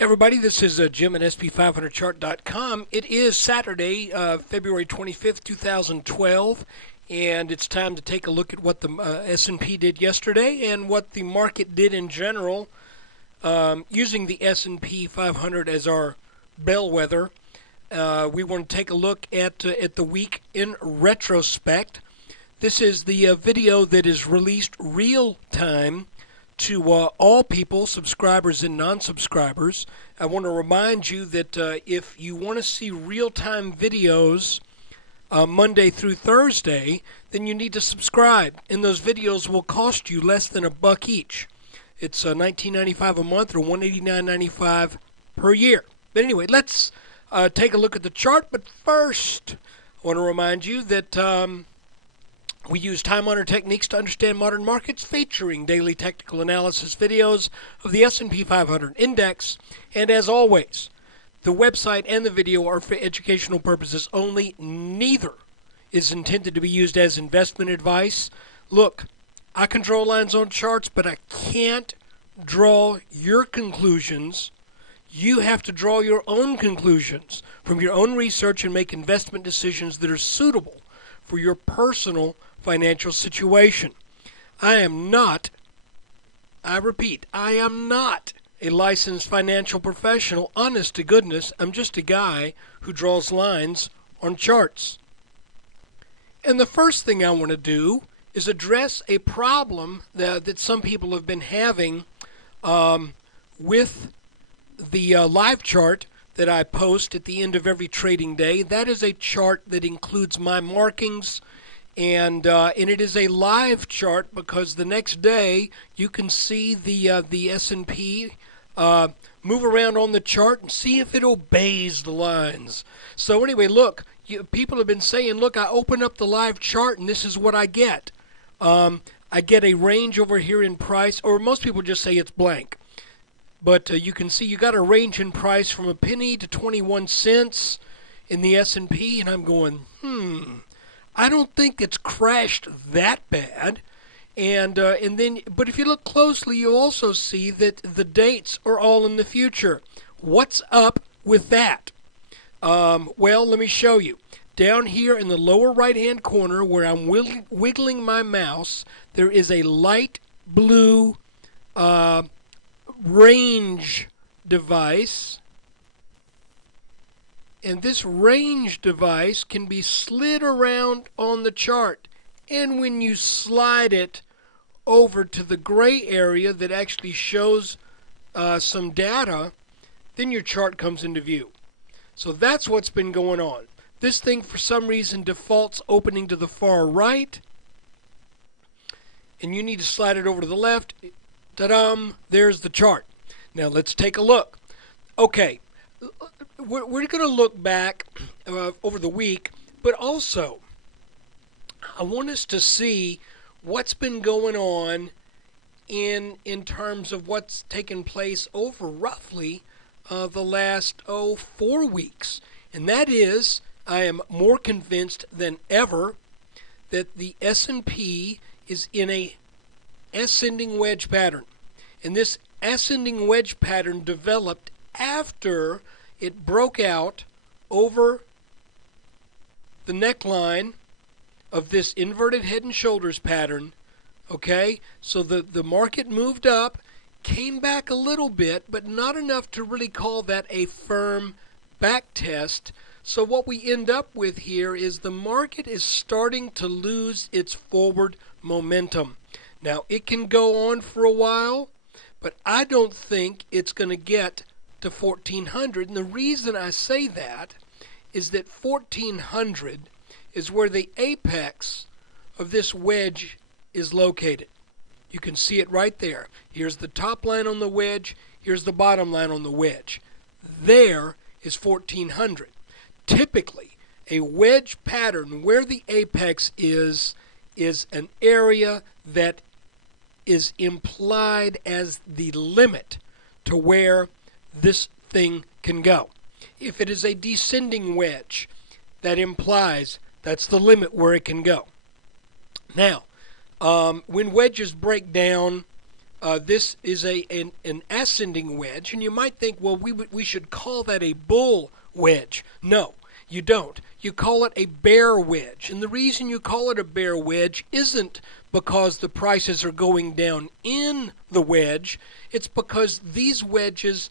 Everybody, this is Jim at SP500chart.com. It is Saturday, February 25th, 2012, and it's time to take a look at what the S&P did yesterday and what the market did in general, using the S&P 500 as our bellwether. We want to take a look at the week in retrospect. This is the video that is released real time to all people, subscribers and non-subscribers. I want to remind you that if you want to see real-time videos Monday through Thursday, then you need to subscribe. And those videos will cost you less than $1 each. It's $19.95 a month or $189.95 per year. But anyway, let's take a look at the chart. But first, I want to remind you that we use time-honored techniques to understand modern markets, featuring daily technical analysis videos of the S&P 500 index. And as always, the website and the video are for educational purposes only. Neither is intended to be used as investment advice. Look, I control lines on charts, but I can't draw your conclusions. You have to draw your own conclusions from your own research and make investment decisions that are suitable for your personal financial situation. I am not, I repeat, I am not a licensed financial professional. Honest to goodness, I'm just a guy who draws lines on charts. And the first thing I want to do is address a problem that some people have been having with the live chart that I post at the end of every trading day. That is a chart that includes my markings, and it is a live chart because the next day you can see the S&P move around on the chart and see if it obeys the lines. So anyway, look, people have been saying, look, I open up the live chart and this is what I get. I get a range over here in price, or most people just say it's blank. But you can see you got a range in price from a penny to 21 cents in the S&P, and I'm going, I don't think it's crashed that bad. And then, but if you look closely, you'll also see that the dates are all in the future. What's up with that? Well, let me show you. Down here in the lower right-hand corner where I'm wiggling my mouse, there is a light blue range device, and this range device can be slid around on the chart, and when you slide it over to the gray area that actually shows some data, then your chart comes into view. So that's what's been going on. This thing for some reason defaults opening to the far right, and you need to slide it over to the left. Ta-da! There's the chart. Now let's take a look. Okay, we're going to look back over the week, but also I want us to see what's been going on in terms of what's taken place over roughly the last 4 weeks. And that is, I am more convinced than ever that the S&P is in a ascending wedge pattern. And this ascending wedge pattern developed after it broke out over the neckline of this inverted head and shoulders pattern. Okay, so the market moved up, came back a little bit, but not enough to really call that a firm back test. So what we end up with here is the market is starting to lose its forward momentum. Now, it can go on for a while, but I don't think it's going to get to 1400. And the reason I say that is that 1400 is where the apex of this wedge is located. You can see it right there. Here's the top line on the wedge. Here's the bottom line on the wedge. There is 1400. Typically, a wedge pattern where the apex is an area that is implied as the limit to where this thing can go. If it is a descending wedge, that implies that's the limit where it can go. Now, when wedges break down, This is an ascending wedge, and you might think, well, we should call that a bull wedge. No, you don't. You call it a bear wedge. And the reason you call it a bear wedge isn't because the prices are going down in the wedge. It's because these wedges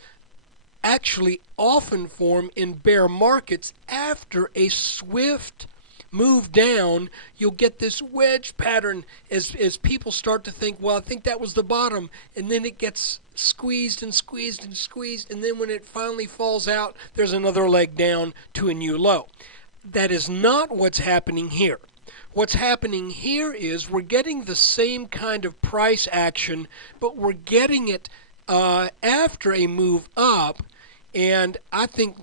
actually often form in bear markets after a swift move down. You'll get this wedge pattern as people start to think, well, I think that was the bottom, and then it gets squeezed and squeezed and squeezed, and then when it finally falls out, there's another leg down to a new low. That is not what's happening here. What's happening here is we're getting the same kind of price action, but we're getting it after a move up, and I think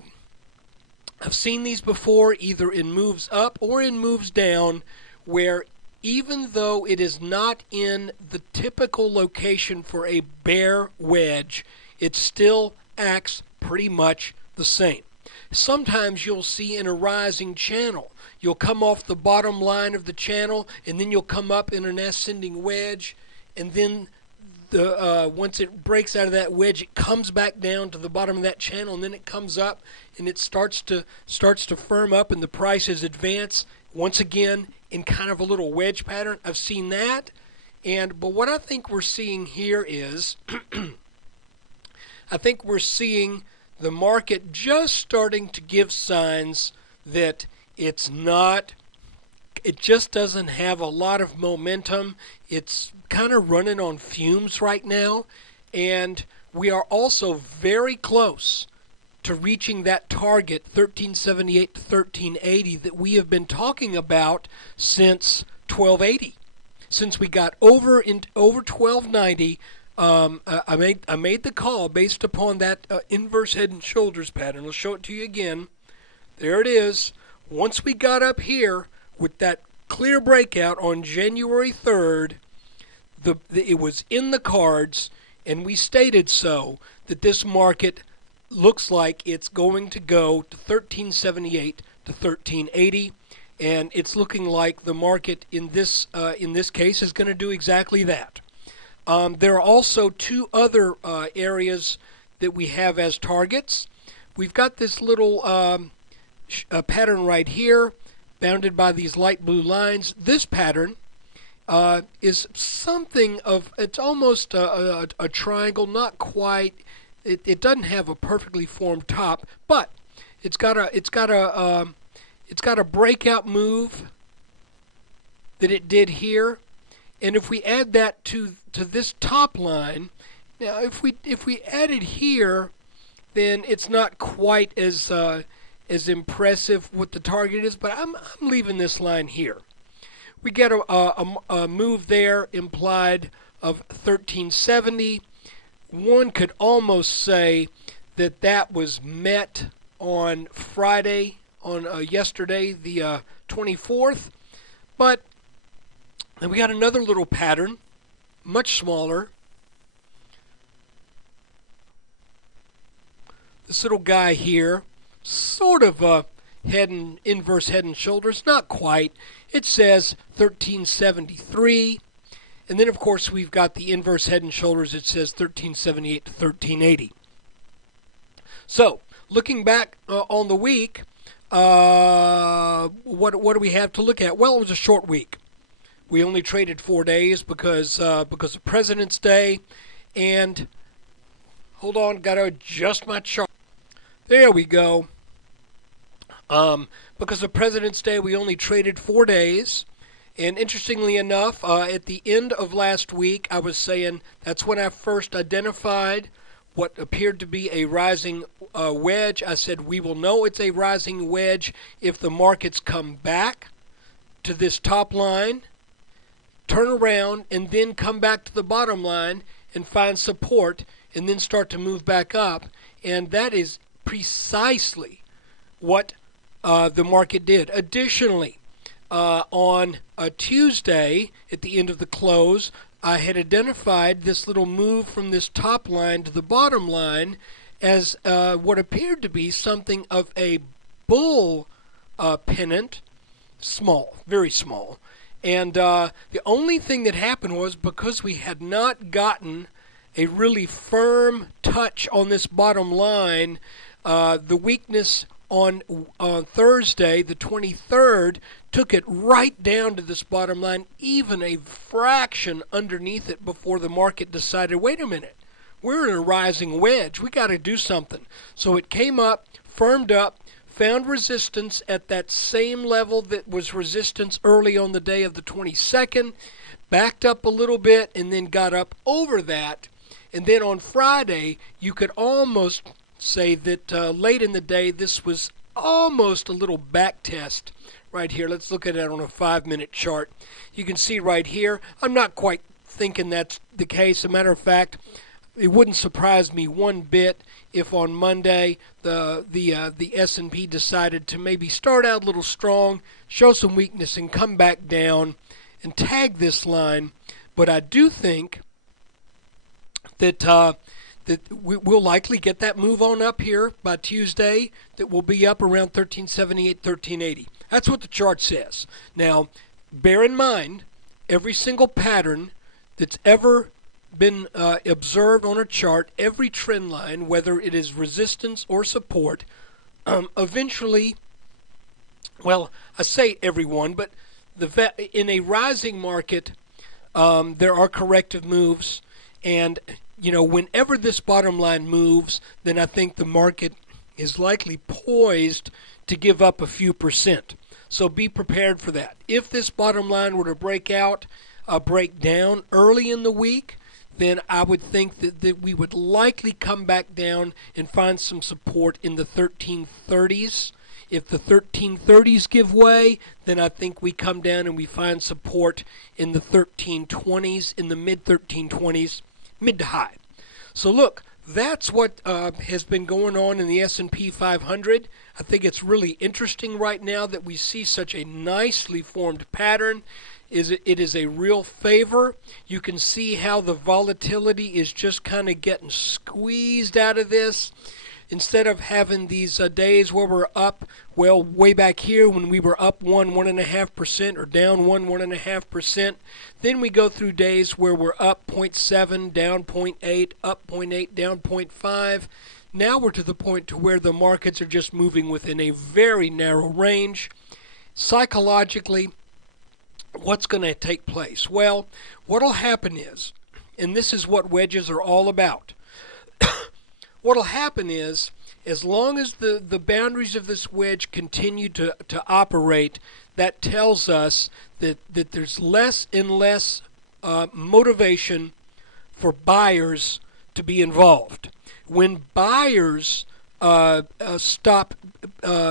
I've seen these before either in moves up or in moves down, where even though it is not in the typical location for a bear wedge, it still acts pretty much the same. Sometimes you'll see in a rising channel, you'll come off the bottom line of the channel, and then you'll come up in an ascending wedge, and then once it breaks out of that wedge, it comes back down to the bottom of that channel, and then it comes up, and it starts to firm up, and the prices advance once again in kind of a little wedge pattern. I've seen that, but what I think we're seeing here is, I think we're seeing the market just starting to give signs that it just doesn't have a lot of momentum. It's kind of running on fumes right now, and we are also very close to reaching that target 1378 to 1380 that we have been talking about since 1280. Since we got over 1290, I made the call based upon that inverse head and shoulders pattern. I'll show it to you again. There it is. Once we got up here with that clear breakout on January 3rd, it was in the cards, and we stated so, that this market looks like it's going to go to 1378 to 1380, and it's looking like the market in this case is going to do exactly that. There are also two other areas that we have as targets. We've got this little pattern right here, bounded by these light blue lines. This pattern is something of, it's almost a triangle, not quite. It doesn't have a perfectly formed top, but it's got a breakout move that it did here, and if we add that to this top line, now if we add it here, then it's not quite as impressive what the target is, but I'm leaving this line here. We get a move there implied of 1370. One could almost say that was met on Friday, on yesterday, the 24th. But then we got another little pattern, much smaller. This little guy here, sort of a inverse head and shoulders, not quite. It says 1373. And then, of course, we've got the inverse head and shoulders. It says 1378 to 1380. So, looking back on the week, what do we have to look at? Well, it was a short week. We only traded 4 days because of President's Day. And, hold on, got to adjust my chart. There we go. Because of President's Day, we only traded 4 days. And interestingly enough, at the end of last week, I was saying that's when I first identified what appeared to be a rising wedge. I said we will know it's a rising wedge if the markets come back to this top line, turn around, and then come back to the bottom line and find support and then start to move back up. And that is precisely what the market did. Additionally, on a Tuesday, at the end of the close, I had identified this little move from this top line to the bottom line as what appeared to be something of a bull pennant, small, very small. And the only thing that happened was because we had not gotten a really firm touch on this bottom line. The weakness on Thursday, the 23rd, took it right down to this bottom line, even a fraction underneath it before the market decided, wait a minute, we're in a rising wedge. We got to do something. So it came up, firmed up, found resistance at that same level that was resistance early on the day of the 22nd, backed up a little bit, and then got up over that. And then on Friday, you could almost say that late in the day, this was almost a little back test right here. Let's look at it on a 5-minute chart. You can see right here, I'm not quite thinking that's the case. As a matter of fact, it wouldn't surprise me one bit if on Monday the S&P decided to maybe start out a little strong, show some weakness, and come back down and tag this line. But I do think that we'll likely get that move on up here by Tuesday, that will be up around 1378, 1380. That's what the chart says. Now, bear in mind, every single pattern that's ever been observed on a chart, every trend line, whether it is resistance or support, eventually, well, I say everyone, but in a rising market, there are corrective moves, and whenever this bottom line moves, then I think the market is likely poised to give up a few percent. So be prepared for that. If this bottom line were to break down early in the week, then I would think that we would likely come back down and find some support in the 1330s. If the 1330s give way, then I think we come down and we find support in the 1320s, in the mid-1320s, mid to high. So look, that's what has been going on in the S&P 500. I think it's really interesting right now that we see such a nicely formed pattern. It is a real favor. You can see how the volatility is just kind of getting squeezed out of this. Instead of having these days where we're up, well, way back here when we were up 1.5%, or down 1.5%, then we go through days where we're up 0.7, down 0.8, up 0.8, down 0.5. Now we're to the point to where the markets are just moving within a very narrow range. Psychologically, what's going to take place? Well, what will happen is, and this is what wedges are all about, what will happen is, as long as the boundaries of this wedge continue to operate, that tells us that there's less and less motivation for buyers to be involved. When buyers stop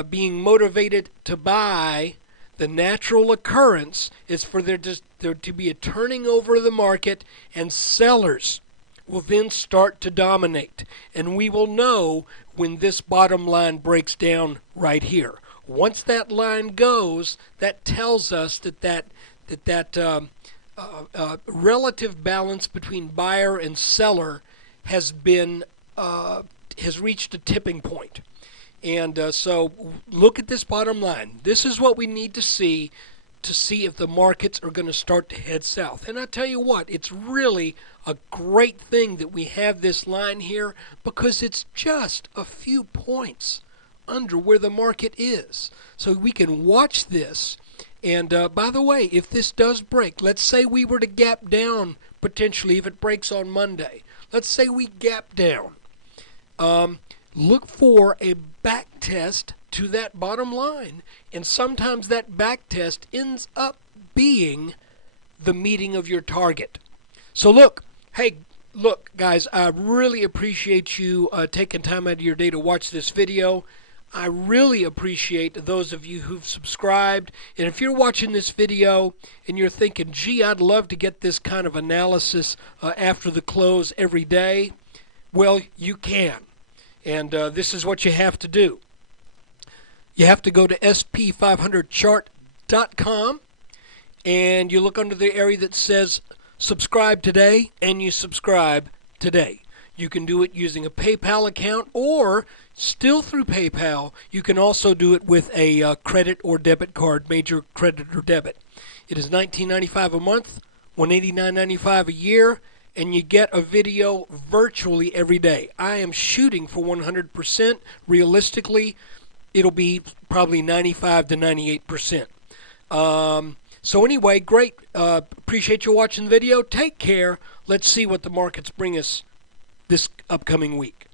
being motivated to buy, the natural occurrence is for there to be a turning over of the market, and sellers will then start to dominate. And we will know when this bottom line breaks down right here. Once that line goes, that tells us that relative balance between buyer and seller has reached a tipping point. And so look at this bottom line. This is what we need to see if the markets are going to start to head south. And I tell you what, it's really a great thing that we have this line here, because it's just a few points under where the market is. So we can watch this. And by the way, if this does break, let's say we were to gap down potentially if it breaks on Monday. Let's say we gap down. Look for a back test to that bottom line, and sometimes that back test ends up being the meeting of your target. So look, guys, I really appreciate you taking time out of your day to watch this video. I really appreciate those of you who've subscribed. And if you're watching this video and you're thinking, gee, I'd love to get this kind of analysis after the close every day, well, you can. And this is what you have to do. You have to go to sp500chart.com, and you look under the area that says subscribe today, and you subscribe today. You can do it using a PayPal account, or still through PayPal, you can also do it with a credit or debit card, major credit or debit. It is $19.95 a month, $189.95 a year, and you get a video virtually every day. I am shooting for 100%. Realistically, it'll be probably 95 to 98%. So anyway, great. Appreciate you watching the video. Take care. Let's see what the markets bring us this upcoming week.